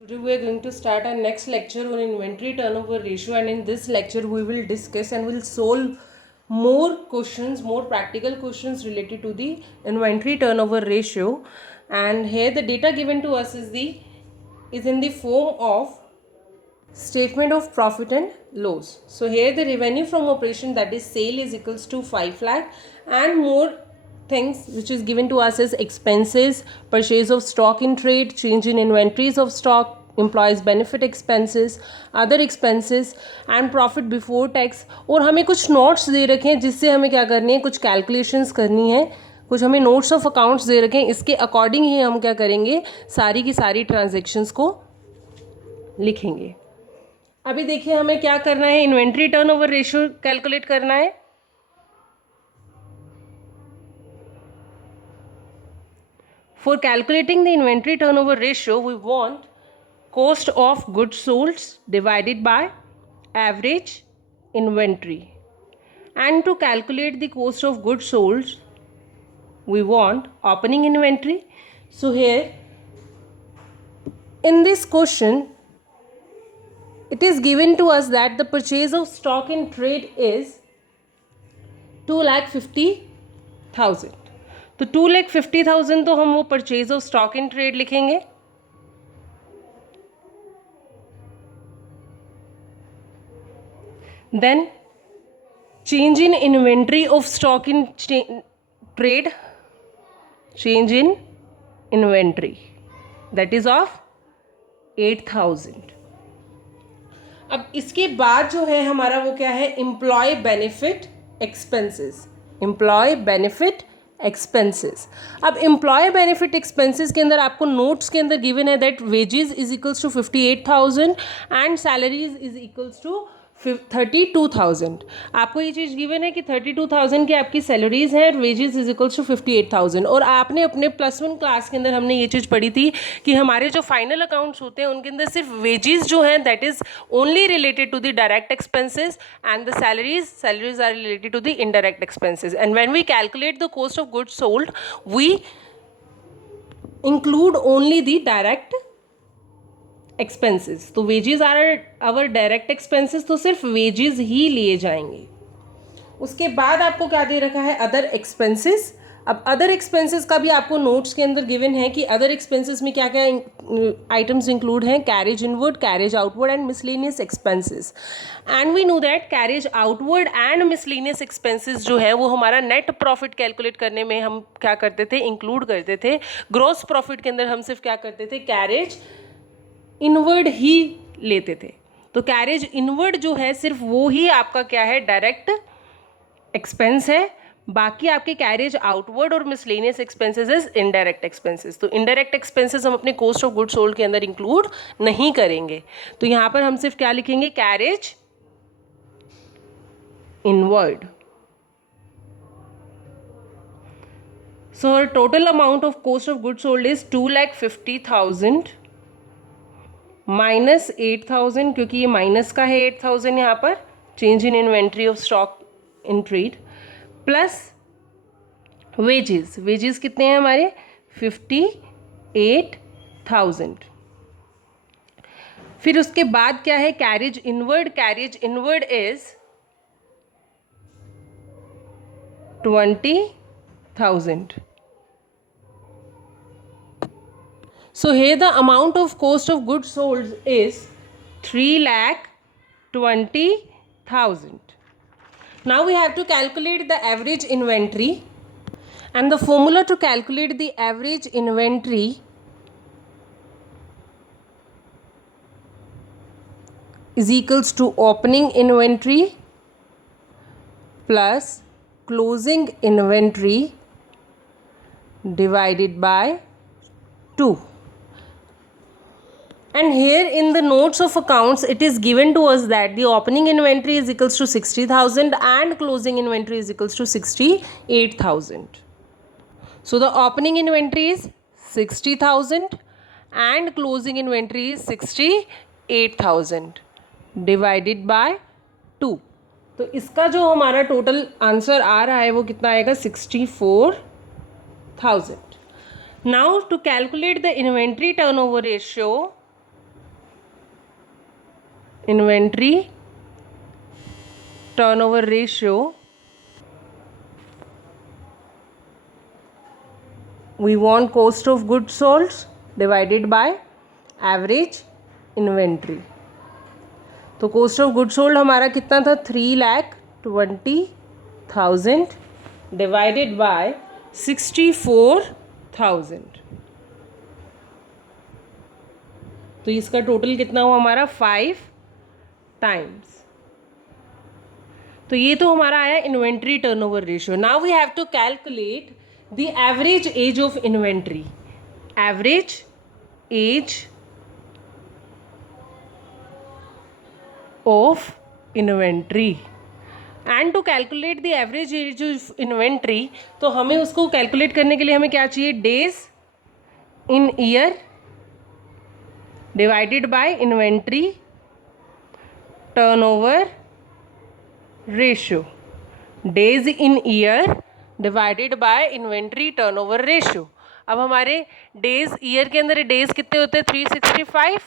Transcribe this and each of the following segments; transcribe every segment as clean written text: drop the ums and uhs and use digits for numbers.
Today we are going to start our next lecture on inventory turnover ratio, and in this lecture we will discuss and will solve more questions, more practical questions related to the inventory turnover ratio. And here the data given to us is in the form of statement of profit and loss. So here the revenue from operation, that is sale, is equals to 5 lakh, and more things which is given to us as expenses, purchase of stock in trade, change in inventories of stock, employees benefit expenses, other expenses and profit before tax. और हमें कुछ notes दे रखे हैं जिससे हमें क्या करनी है, कुछ कैलकुलेशंस करनी है, कुछ हमें नोट्स ऑफ अकाउंट्स दे रखे हैं, इसके अकॉर्डिंग ही हम क्या करेंगे, सारी की सारी ट्रांजेक्शन्स को लिखेंगे. अभी देखिए हमें क्या करना है, इन्वेंट्री टर्नओवर रेशियो कैलकुलेट करना है. For calculating the inventory turnover ratio, we want cost of goods sold divided by average inventory. And to calculate the cost of goods sold, we want opening inventory. So here in this question, it is given to us that the purchase of stock in trade is 2,50,000. तो 2,50,000 तो हम वो purchase of stock in trade लिखेंगे. Then change in inventory of stock in trade, change in inventory, that is of 8,000. अब इसके बाद जो है हमारा वो क्या है, employee benefit expenses. Employee benefit expenses. अब एम्प्लॉय बेनिफिट एक्सपेंसेस के अंदर आपको नोट्स के अंदर गिवन है that wages is equals to 58,000 and salaries is equals to 32,000. आपको ये चीज़ गिवन है कि 32,000 की आपकी सैलरीज हैं और वेजेस इज इक्वल्स टू 58,000. और आपने अपने +1 क्लास के अंदर हमने ये चीज़ पढ़ी थी कि हमारे जो फाइनल अकाउंट्स होते हैं उनके अंदर सिर्फ वेजेस जो हैं that is only related to the direct expenses and the salaries are related to the indirect expenses. And when we calculate the cost of goods sold we include only the direct expenses. तो wages are our direct expenses, तो सिर्फ wages ही लिए जाएंगे. उसके बाद आपको क्या दे रखा है, अदर एक्सपेंसेस. अब अदर एक्सपेंसेस का भी आपको नोट्स के अंदर गिवन है कि अदर एक्सपेंसेस में क्या क्या आइटम्स इंक्लूड हैं, carriage inward, carriage outward and miscellaneous expenses. And we know that carriage outward and miscellaneous expenses जो है वो हमारा नेट प्रॉफिट कैलकुलेट करने में हम क्या करते थे, इंक्लूड करते थे. ग्रॉस प्रॉफिट के अंदर हम सिर्फ क्या करते थे, कैरेज इनवर्ड ही लेते थे. तो कैरेज इनवर्ड जो है सिर्फ वो ही आपका क्या है, डायरेक्ट एक्सपेंस है. बाकी आपके कैरेज आउटवर्ड और miscellaneous expenses is indirect expenses. तो इनडायरेक्ट एक्सपेंसेस हम अपने कॉस्ट ऑफ गुड्स सोल्ड के अंदर इंक्लूड नहीं करेंगे. तो यहाँ पर हम सिर्फ क्या लिखेंगे, carriage inward. So total amount of cost of goods sold is 2,50,000 minus 8,000, क्योंकि ये माइनस का है 8,000 यहाँ पर, change in inventory of stock in trade, plus wages. Wages कितने हैं हमारे, 58,000. फिर उसके बाद क्या है, carriage inward. Carriage inward is 20,000. So here the amount of cost of goods sold is 3,20,000. Now we have to calculate the average inventory, and the formula to calculate the average inventory is equals to opening inventory plus closing inventory divided by 2. And here in the notes of accounts it is given to us that the opening inventory is equals to 60,000 and closing inventory is equals to 68,000. So the opening inventory is 60,000 and closing inventory is 68,000 divided by 2. तो इसका जो हमारा total answer आ रहा है वो कितना आएगा, 64,000. Now to calculate the inventory turnover ratio, inventory turnover ratio, we want cost of goods sold divided by average inventory. तो cost of goods sold हमारा कितना था, 3,20,000 divided by 64,000. तो इसका टोटल कितना हुआ हमारा 5 टाइम्स. तो ये तो हमारा आया inventory turnover ratio. Now we have to calculate the average age of inventory. Average age of inventory. And to calculate the average age of inventory, तो हमें उसको कैलकुलेट करने के लिए हमें क्या चाहिए, days in year divided by inventory turnover ratio. Days in year divided by inventory turnover ratio. अब हमारे डेज ईयर के अंदर डेज कितने होते हैं, 365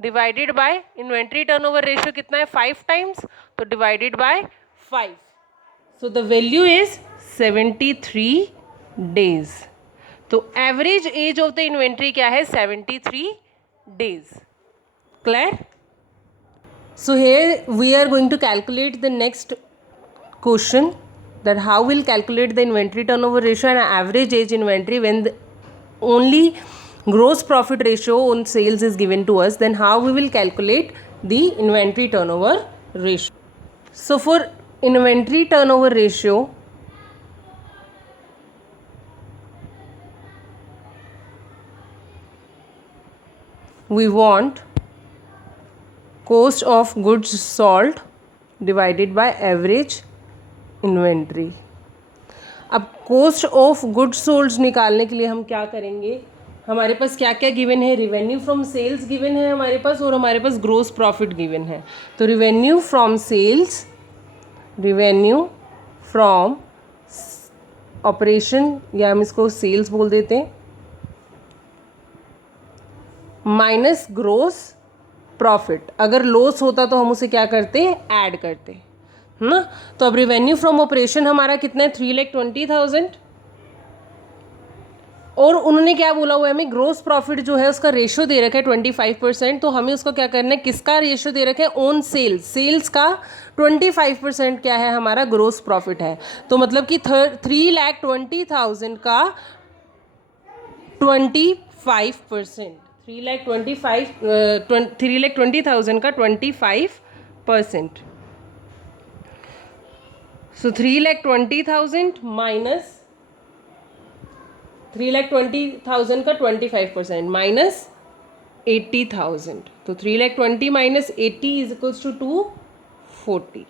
divided by inventory turnover ratio कितना है, 5 टाइम्स. तो divided by 5. So the value is 73 days. तो average age of the inventory क्या है, 73 days. Clear? So here we are going to calculate the next question, that how we'll calculate the inventory turnover ratio and average age inventory when the only gross profit ratio on sales is given to us. Then how we will calculate the inventory turnover ratio. So for inventory turnover ratio, we want cost of goods sold divided by average inventory. अब cost of goods sold निकालने के लिए हम क्या करेंगे, हमारे पास क्या क्या गिवन है, रेवेन्यू फ्रॉम सेल्स गिवन है हमारे पास, और हमारे पास ग्रोस प्रॉफिट गिवन है. तो revenue from sales, revenue from operation, या हम इसको सेल्स बोल देते हैं, माइनस ग्रोस प्रॉफिट. अगर लॉस होता तो हम उसे क्या करते, ऐड करते, है ना. तो अब रेवेन्यू फ्रॉम ऑपरेशन हमारा कितना है, 3,20,000. और उन्होंने क्या बोला हुआ है हमें, ग्रोस प्रॉफिट जो है उसका रेशियो दे रखा है 25%. तो हमें उसका क्या करना है, किसका रेशियो दे रखा है, ऑन सेल्स. सेल्स का 25% क्या है, हमारा ग्रोस प्रॉफिट है. तो मतलब कि 3,20,000 का 25%, 3,20,000 का 25%. सो 3,20,000 माइनस 3,20,000 का 25% माइनस 80,000. तो 3,20,000 minus 80 is equals to 240.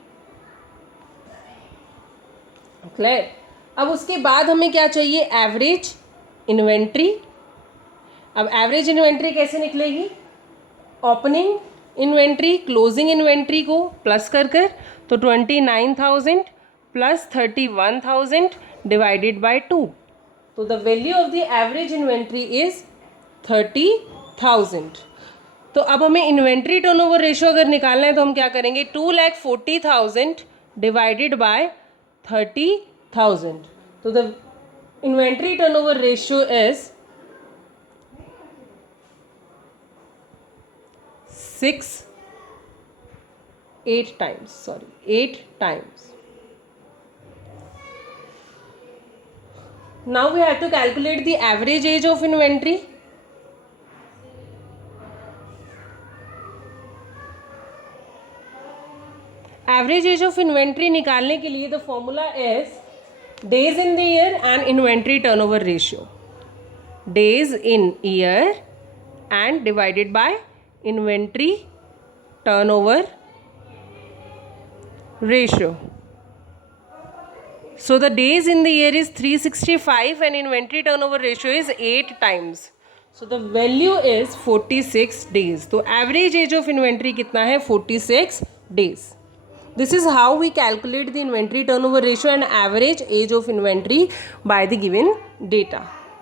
Clear. अब उसके बाद हमें क्या चाहिए, एवरेज इन्वेंट्री. अब एवरेज इन्वेंट्री कैसे निकलेगी, ओपनिंग इन्वेंट्री क्लोजिंग इन्वेंट्री को प्लस कर कर. तो 29,000 प्लस 31,000 डिवाइडेड बाय 2. तो the value of the average inventory is 30,000. तो अब हमें इन्वेंट्री टर्नओवर रेशियो अगर निकालना है तो हम क्या करेंगे, 2,40,000 डिवाइडेड बाय 30,000. तो the inventory turnover ratio is 8 times. Now we have to calculate the average age of inventory. Average age of inventory निकालने के लिए the formula is days in the year and inventory turnover ratio. Days in year and divided by inventory turnover ratio. So the days in the year is 365 and inventory turnover ratio is 8 times. So the value is 46 days. तो average age of inventory कितना है, 46 days. This is how we calculate the inventory turnover ratio and average age of inventory by the given data.